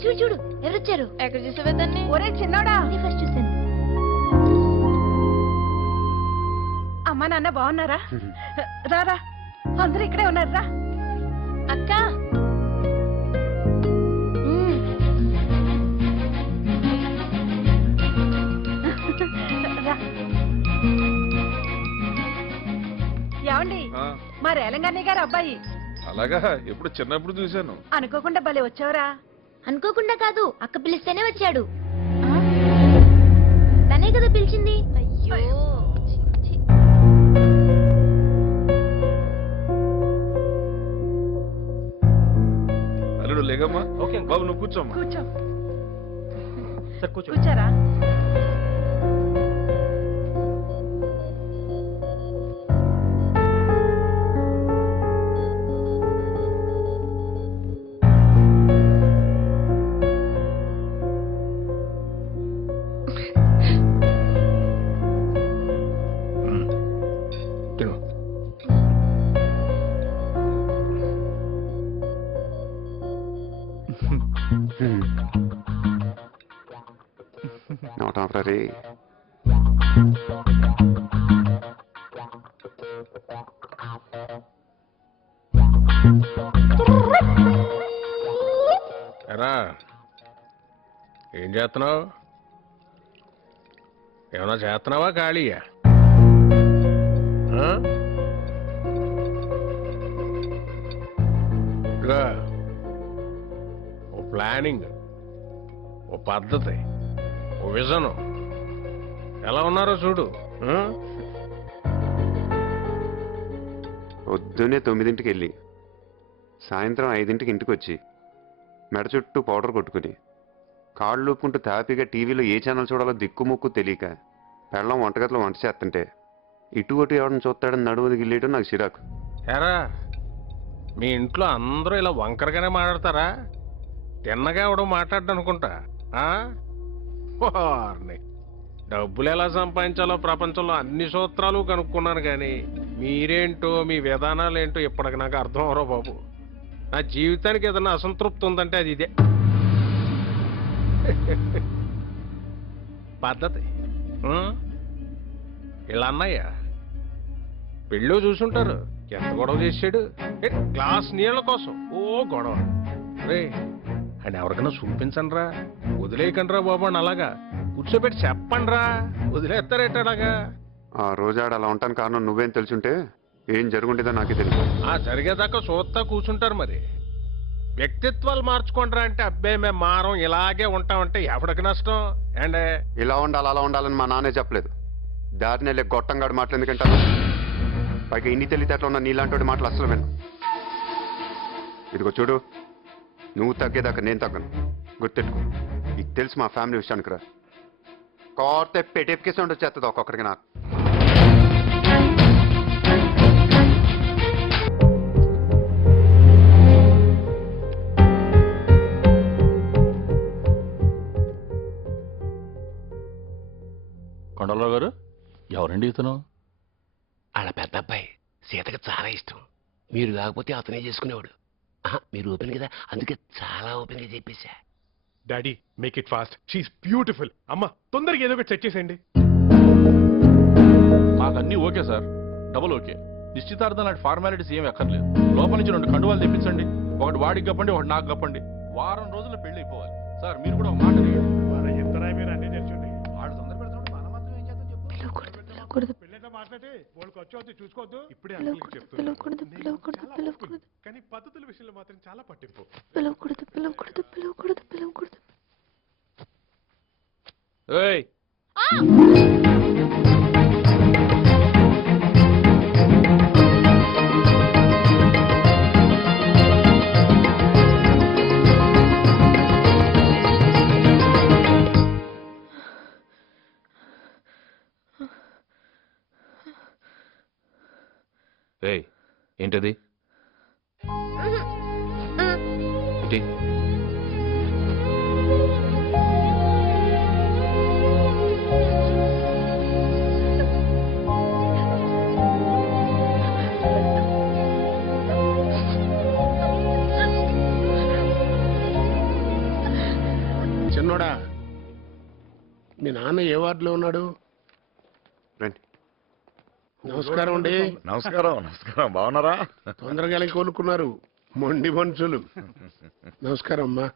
చూడు చూడు ఎవరొచ్చారు. ఎక్కడ చూసావే దాన్ని? ఒరే చిన్నోడా, ఫస్ట్ చూసాను. అమ్మా నాన్న బాగున్నారా? రారా, అందరూ ఇక్కడే ఉన్నారా? అక్క ఏమండి, మా రేలంగన్నయ్య గారు అబ్బాయి. అలాగా, ఎప్పుడు చిన్నప్పుడు చూశాను. అనుకోకుండా భలే వచ్చావురా. అనుకోకుండా కాదు, అక్క పిలిస్తేనే వచ్చాడు. తనే కదా పిలిచింది. అయ్యో అల్లుడు లేగమ్మా. ఓకే బాబు, నువ్వు కూర్చోమ్మా. కూర్చో, కూర్చోరా. నవ్వటం రే. ఎరా ఏం చేస్తున్నావు? ఏమన్నా చేస్తున్నావా ఖాళీయా? ఆ? ఇదిగో, ఓ ప్లానింగ్, ఓ పద్ధతి, ఓ విజను ఎలా ఉన్నారో చూడు. ఆ? పొద్దున్నే 9ంటికి వెళ్ళి సాయంత్రం 5ంటికి ఇంటికి వచ్చి మెడ చుట్టూ పౌడర్ కొట్టుకుని కాళ్ళు ఊపుకుంటూ తాపీగా టీవీలో ఏ ఛానల్ చూడాలో దిక్కుముక్కు తెలియక పెళ్ళం వంటగదిలో వంట చేస్తుంటే ఇటు అటు ఎవరిని చూస్తాడని నడువుది గిల్లేయడం నాకు చిరాకు. ఎరా మీ ఇంట్లో అందరూ ఇలా వంకరగానే మాట్లాడతారా? తిన్నగా ఎవడో మాట్లాడ్డా అనుకుంటా. ఆ? వారిని డబ్బులు ఎలా సంపాదించాలో ప్రపంచంలో అన్ని సూత్రాలు కనుక్కున్నాను కానీ మీరేంటో మీ విధానాలు ఏంటో ఇప్పటికి నాకు అర్థం అవరో బాబు. నా జీవితానికి ఏదైనా అసంతృప్తి ఉందంటే అది ఇదే. పద్ధతి ఇలా అన్నయ్య పెళ్ళో చూసుంటారు, ఎంత గొడవ చేసాడు. గ్లాస్ నీళ్ళ కోసం ఓ గొడవ. రే అని ఎవరికైనా చూపించండి రా, వదిలేయకండి రా బాబు అని అలాగా కూర్చోబెట్టి చెప్పండి రా, వదిలేస్తారేటలాగా. ఆ రోజు ఆడ అలా ఉంటాను కారణం నువ్వేం తెలుసుంటే ఏం జరుగుండేదో నాకే తెలుసు. ఆ జరిగేదాకా చూస్తా కూర్చుంటారు. మరి వ్యక్తిత్వాలు మార్చుకుంటారా అంటే అబ్బాయి మేము మారం ఇలాగే ఉంటామంటే ఎవడికి నష్టం అండ్ ఇలా ఉండాలి అలా ఉండాలని మా నాన్నే చెప్పలేదు. దారిని వెళ్ళే గొట్టంగాడు మాటలు ఎందుకంటాను? పైగా ఇన్ని తెలివితేటలు ఉన్న నీలాంటి మాటలు అసలు విను. ఇదిగో చూడు, నువ్వు తగ్గేదాకా నేను తగ్గను, గుర్తెట్టుకో. నీకు తెలుసు మా ఫ్యామిలీ విషయానికి రా, కోర్తే పెట్టేపికేసి ఉండొచ్చేస్తుంది ఒక్కొక్కడికి నాకు. కొండలరావు గారు, ఎవరండి ఇతను? వాళ్ళ పెద్ద అబ్బాయి సీతకి చాలా ఇష్టం. మీరు కాకపోతే అతనే చేసుకునేవాడు. మీరు ఓపెన్ కదా, అందుకే చాలా ఓపెన్ గా చెప్పేశా. Daddy make it fast, she is beautiful. అమ్మ తొందరగా ఏదో ఒకటి సెట్ చేసేయండి. మాకు అన్నీ ఓకే సార్, డబుల్ ఓకే. నిశ్చితార్థం లాంటి ఫార్మాలిటీస్ ఏమి ఎక్కర్లేదు. లోపల నుంచి 2 కండువాలు తెప్పించండి, ఒకటి వాడికి కప్పండి, ఒకటి నాకు కప్పండి. వారం రోజుల్లో పెళ్లి అయిపోవాలి. సార్ మీరు కూడా ఒక మాట ఎంతరాయి మీరు అన్నీ తెలుసుండి. వాడు తొందర పెడుతున్నాడు, మనం మాత్రం ఏం చేద్దాం చెప్పు. పెళ్ళేదో మాట్లాడి వాళ్ళకి వచ్చి చూసుకోవద్దు. ఇప్పుడే అంకుల్కి చెప్తున్నా, కానీ పద్ధతుల విషయంలో మాత్రం చాలా పట్టింపు. ఏయ్ ఏయ్ ఏంటది? ఏంటి? చిన్నోడా, మీ నాన్న ఏ వార్డులో ఉన్నాడు? రండి. నమస్కారం అండి. నమస్కారం. నమస్కారం. బాగున్నారా? తొందరగా కొనుక్కున్నారు మొండి మనుషులు. నమస్కారం అమ్మా.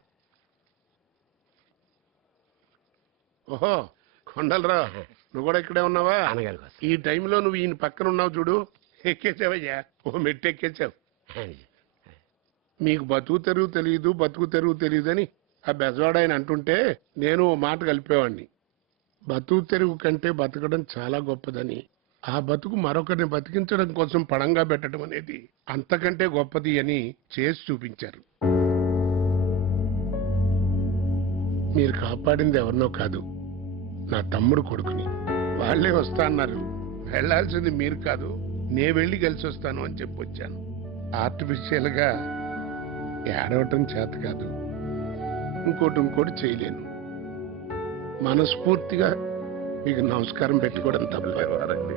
ఓహో కొండలరా, నువ్వు కూడా ఇక్కడే ఉన్నావా? నాన్నగారి కోసం. ఈ టైంలో నువ్వు ఈయన పక్కన ఉన్నావు చూడు, ఎక్కేసావయ్యా, ఓ మెట్టు ఎక్కేసావు. మీకు బతుకు తెరువు తెలియదు అని ఆ బెజవాడ ఆయన అంటుంటే నేను ఓ మాట కలిపేవాడిని. బతుకు తెరువు కంటే బతకడం చాలా గొప్పదని, ఆ బతుకు మరొకరిని బతికించడం కోసం పడంగా పెట్టడం అనేది అంతకంటే గొప్పది అని చేసి చూపించారు. మీరు కాపాడింది ఎవరినో కాదు, నా తమ్ముడు కొడుకుని. వాళ్లే వస్తా అన్నారు. వెళ్లాల్సింది మీరు కాదు, నే వెళ్ళి కలిసి వస్తాను అని చెప్పొచ్చాను. ఆర్టిఫిషియల్ గా ఏడవటం చేత కాదు, ఇంకోటి చేయలేను. మనస్ఫూర్తిగా మీకు నమస్కారం పెట్టుకోవడం తప్పవారండి.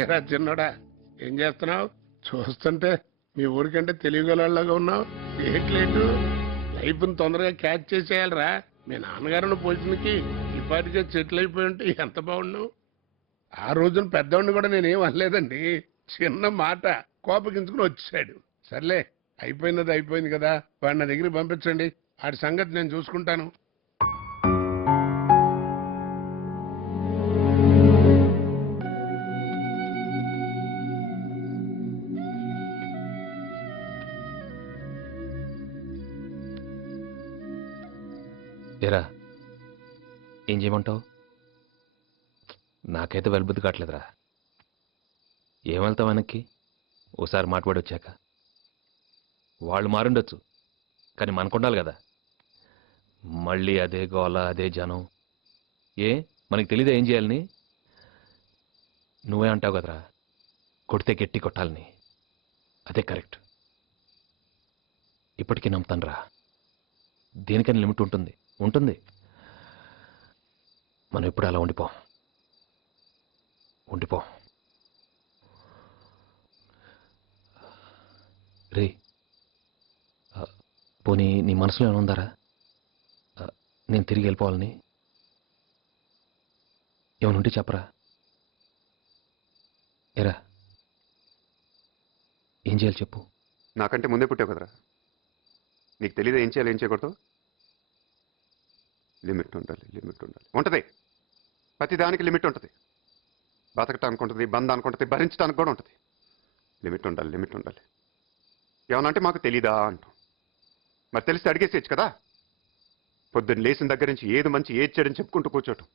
ఏరా చిన్నోడా, ఏం చేస్తున్నావు? చూస్తుంటే మీ ఊరికంటే తెలియగలలాగా ఉన్నావు. ఏంటి లైఫ్ని తొందరగా క్యాచ్ చేసేయాలరా. మీ నాన్నగారిని పోల్చినకి ఇప్పటికే సెటిల్ అయిపోయి ఉంటే ఎంత బాగుండు. ఆ రోజున పెద్దవాడిని కూడా నేనేం అనలేదండి, చిన్న మాట కోపగించుకుని వచ్చాడు. సర్లే, అయిపోయినది అయిపోయింది కదా, వాడు నా దగ్గరికి పంపించండి, ఆడి సంగతి నేను చూసుకుంటాను. ఏరా ఏం చేయమంటావు? నాకైతే వెలుబుద్ధి కావట్లేదురా. ఏం వెళ్తావు వెనక్కి? ఓసారి మాట్లాడి వచ్చాక వాళ్ళు మారుండొచ్చు, కానీ మనకుండాలి కదా. మళ్ళీ అదే గోల, అదే జనం. మనకి తెలీదా ఏం చేయాలని? నువ్వే అంటావు కదరా, కొడితే గట్టి కొట్టాలని. అదే కరెక్ట్. ఇప్పటికీ నమ్ముతానురా, దేనికైనా లిమిట్ ఉంటుంది. మనం ఎప్పుడు అలా ఉండిపో. రే, పోనీ నీ మనసులో ఏమైనా ఉందారా నేను తిరిగి వెళ్ళిపోవాలని? ఏమైనా ఉంటే చెప్పరా. ఏరా ఏం చేయాలి చెప్పు. నాకంటే ముందే పుట్టావు కదరా, నీకు తెలీదా ఏం చేయాలి ఏం చేయకూడదు? లిమిట్ ఉండాలి. ఉంటుంది, ప్రతి దానికి లిమిట్ ఉంటుంది. బతకటానికి ఉంటుంది, బంధానికి ఉంటుంది, భరించడానికి కూడా ఉంటుంది. లిమిట్ ఉండాలి. ఏమనంటే మాకు తెలీదా అంటాం. మరి తెలిస్తే అడిగేసేయచ్చు కదా. పొద్దున్న లేచిన దగ్గర నుంచి ఏది మంచి ఏది చెడని చెప్పుకుంటూ కూర్చోటం.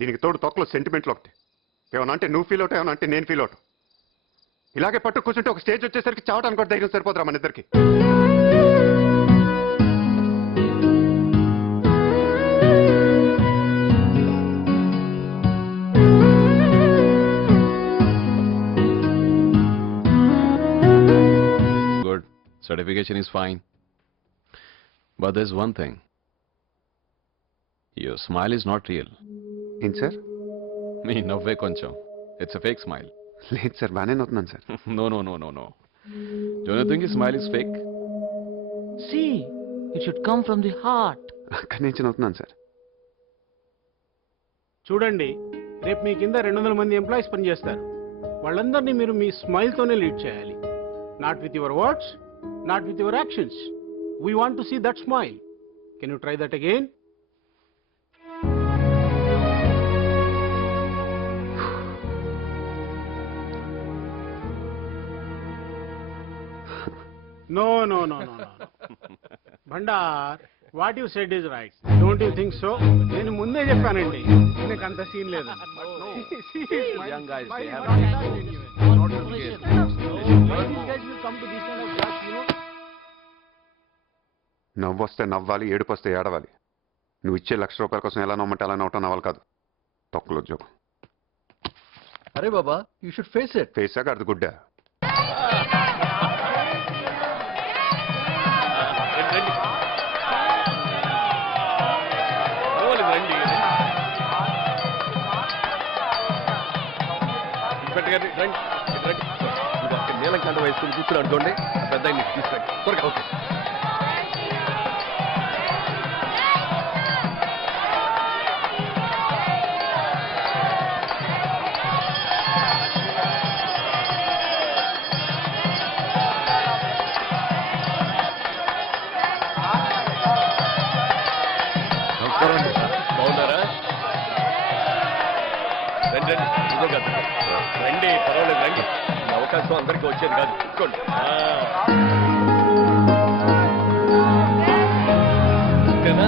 దీనికి తోడు తొక్కలో సెంటిమెంట్లు ఒకటి. ఏమనంటే నువ్వు ఫీల్ అవుతావు, ఏమనంటే నేను ఫీల్ అవుతాం. ఇలాగే పట్టు కూర్చుంటే ఒక స్టేజ్ వచ్చేసరికి చావడానికి కూడా ధైర్యం సరిపోతురా మన ఇద్దరికి. Certification is fine. But there's one thing. Your smile is not real. ఏంటి sir? Me navve koncham. It's a fake smile. లేదు సార్, బాగానే అవుతున్నాను sir. No. Don't you think your smile is fake? See, it should come from the heart. అక్కడి నుంచి అవుతున్నాను sir. చూడండి, రేపు మీ కింద 200 మంది ఎంప్లాయీస్ పనిచేస్తారు. వాళ్ళందరినీ మీరు మీ స్మైల్తోనే లీడ్ చేయాలి. Not with your words, not with your actions. We want to see that smile. Can you try that again? No. Bhandar, what you said is right. Don't you think so? నేను ముందే చెప్పానండి, నీకు అంత scene లేదు. Young guys, they have నవ్వొస్తే నవ్వాలి, ఏడుపొస్తే ఏడవాలి. నువ్వు ఇచ్చే ₹1,00,000 కోసం ఎలా నమ్మంటే అలా నవ్వటం నవ్వాలి కాదు. తొక్కలో ఉద్యోగం. అరే బాబా, యూ షుడ్ ఫేస్ ఇట్. ఫేసాక అది గుడ్డ. నీలంకండ వయసుకుని కూర్చుని అనుకోండి, పెద్ద తీసుకురండి త్వరగా. ఓకే. బాగున్నారా? రండి, పర్వాలేదు రండి. ఈ అవకాశం అందరికీ వచ్చేది కాదు. చూసుకోండి. ఓకేనా?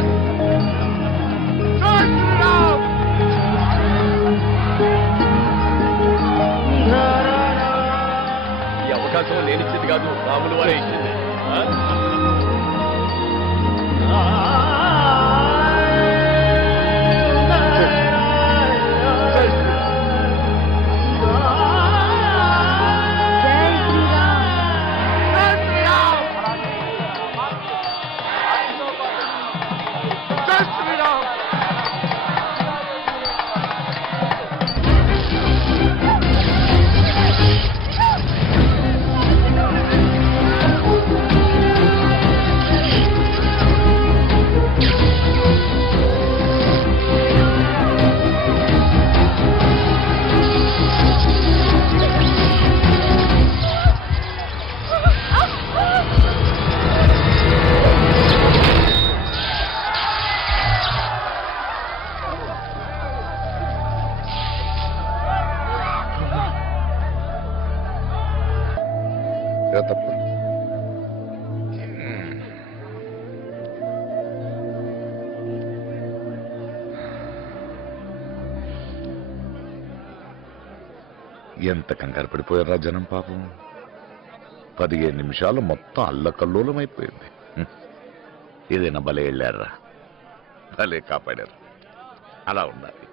ఈ అవకాశం నేను ఇచ్చింది కాదు, రాములు వారే ఇచ్చింది. ఇక తప్ప ఎంత కంగారు పడిపోయారా జనం పాపం. 15 నిమిషాలు మొత్తం అల్లకల్లోలం అయిపోయింది. ఏదైనా భలే వెళ్ళారా, భలే కాపాడారు. అలా ఉండాలి.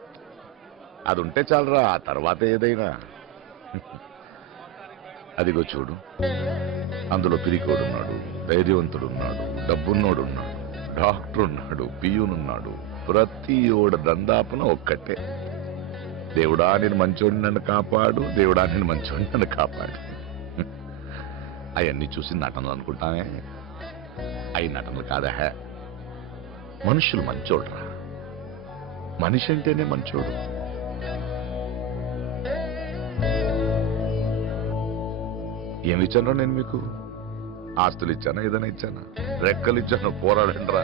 అది ఉంటే చాలరా, ఆ తర్వాత ఏదైనా. అదిగో చూడు, అందులో పిరికోడున్నాడు, ధైర్యవంతుడున్నాడు, డబ్బున్నోడున్నాడు, డాక్టర్ ఉన్నాడు, పియూనున్నాడు. ప్రతి ఓడ దందాపున ఒక్కటే, దేవుడా నేను మంచోడిని నన్ను కాపాడు, దేవుడా నేను మంచోడిని నన్ను కాపాడు. అవన్నీ చూసి నటనలు అనుకుంటామే, అవి నటనలు కాదా. మనుషులు మంచోడురా, మనిషి అంటేనే మంచోడు. ఏమి ఇచ్చానో నేను మీకు? ఆస్తులు ఇచ్చానా, ఏదైనా ఇచ్చానా? రెక్కలు ఇచ్చాను, పోరాడండ్రా.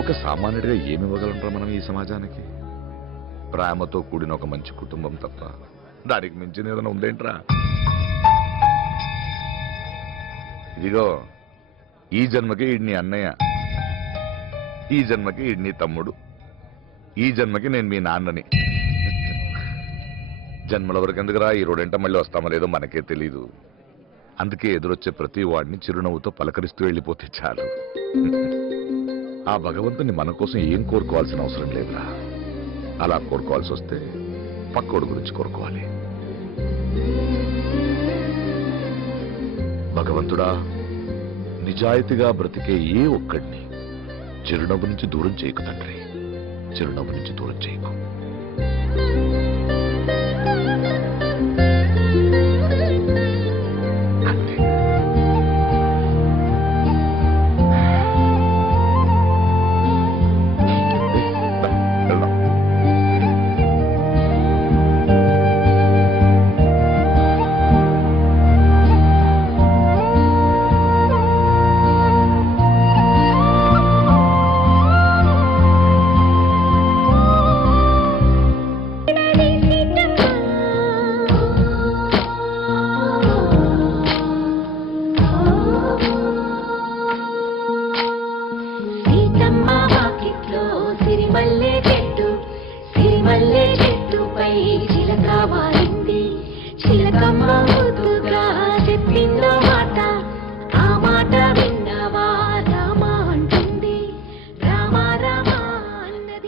ఒక సామాన్యుడిగా ఏమి ఇవ్వగలంరా మనం ఈ సమాజానికి? ప్రేమతో కూడిన ఒక మంచి కుటుంబం తప్ప దానికి మించిన ఏదైనా ఉందేంట్రా? ఇదిగో, ఈ జన్మకి ఈడ్ని అన్నయ్య, ఈ జన్మకి ఈడ్ని తమ్ముడు, ఈ జన్మకి నేను మీ నాన్నని. జన్మల వరకు ఎందుకురా, ఈ రోడెంట మళ్ళీ వస్తామో లేదో మనకే తెలీదు. అందుకే ఎదురొచ్చే ప్రతి వాడిని చిరునవ్వుతో పలకరిస్తూ వెళ్ళిపోతే చాలు. ఆ భగవంతుని మన కోసం ఏం కోరుకోవాల్సిన అవసరం లేదురా. అలా కోరుకోవాల్సి వస్తే పక్కోడు గురించి కోరుకోవాలి. భగవంతుడా, నిజాయితీగా బ్రతికే ఏ ఒక్కడిని చిరునవ్వు నుంచి దూరం చేయకు తండ్రి, చిరునవ్వు నుంచి దూరం చేయకు.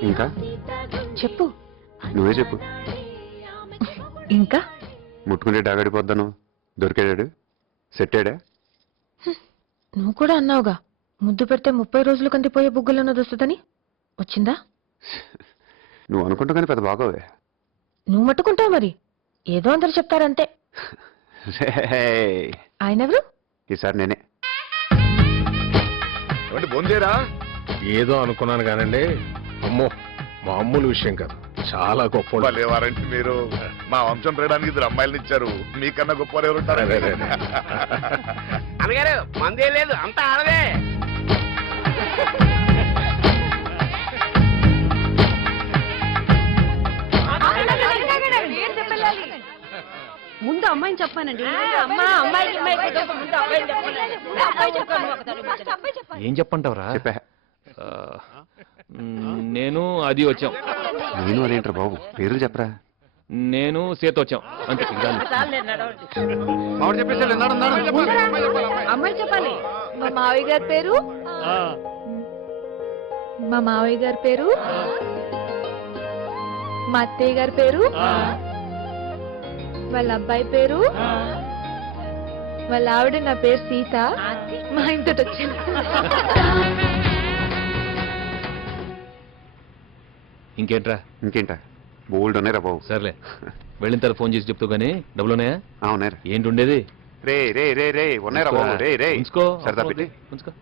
ఇంకా చెప్పు. నువ్వే చెప్పు. ఇంకా ముట్టుకుంటే డాగడిపోద్దాను. దొరికాడాడు, సెట్టాడా? నువ్వు కూడా అన్నావుగా, ముద్దు పెడితే 30 రోజులు కందిపోయే బుగ్గలన్నది వస్తుందని. వచ్చిందా? నువ్వు అనుకుంటా కానీ పెద్ద బాగోవే. నువ్వు మట్టుకుంటావు మరి, ఏదో అందరు చెప్తారంతే. ఆయన ఎవరు? ఈసారి నేనే. బొందేరా ఏదో అనుకున్నాను కానండి, అమ్మో మామూలు విషయం కాదు, చాలా గొప్ప. లేవారంటే మీరు మా వంశం పేయడానికి 2 అమ్మాయిలను ఇచ్చారు, మీకన్నా గొప్ప ఎవరు ఉంటారు? అన్నగారు మందే లేదు, అంతా ఆడదే. ముందు అమ్మాయిని చెప్పానండి. ఏం చెప్పంటావురా? చెప్పా. నేను అది వచ్చాం. నేను అదేంట్రా బాబు, పేర్లు చెప్పరా. నేను సీత వచ్చాం అంతే. మామిడి చెప్పేసి అమ్మాయి చెప్పాలి. మా మావయ్య గారి పేరు, మా మావయ్య గారి పేరు, మా అత్తయ్య గారి పేరు, వాళ్ళ అబ్బాయి పేరు, వాళ్ళ ఆవిడ నా పేరు సీత. మా ఇంటి వచ్చింది. ఇంకేంటా, బోల్డ్ ఉన్నాయిరా బాబు. సర్లే, వెళ్ళిన తర్వాత ఫోన్ చేసి చెప్తూ గానీ. డబ్బులు ఉన్నాయా? ఉన్నాయిరా. ఏంటి ఉండేది? రే రే రే రే ఉన్నాయిరా బాబు. రే రే ఉంచుకో, సరదా పెట్టి ఉంచుకో.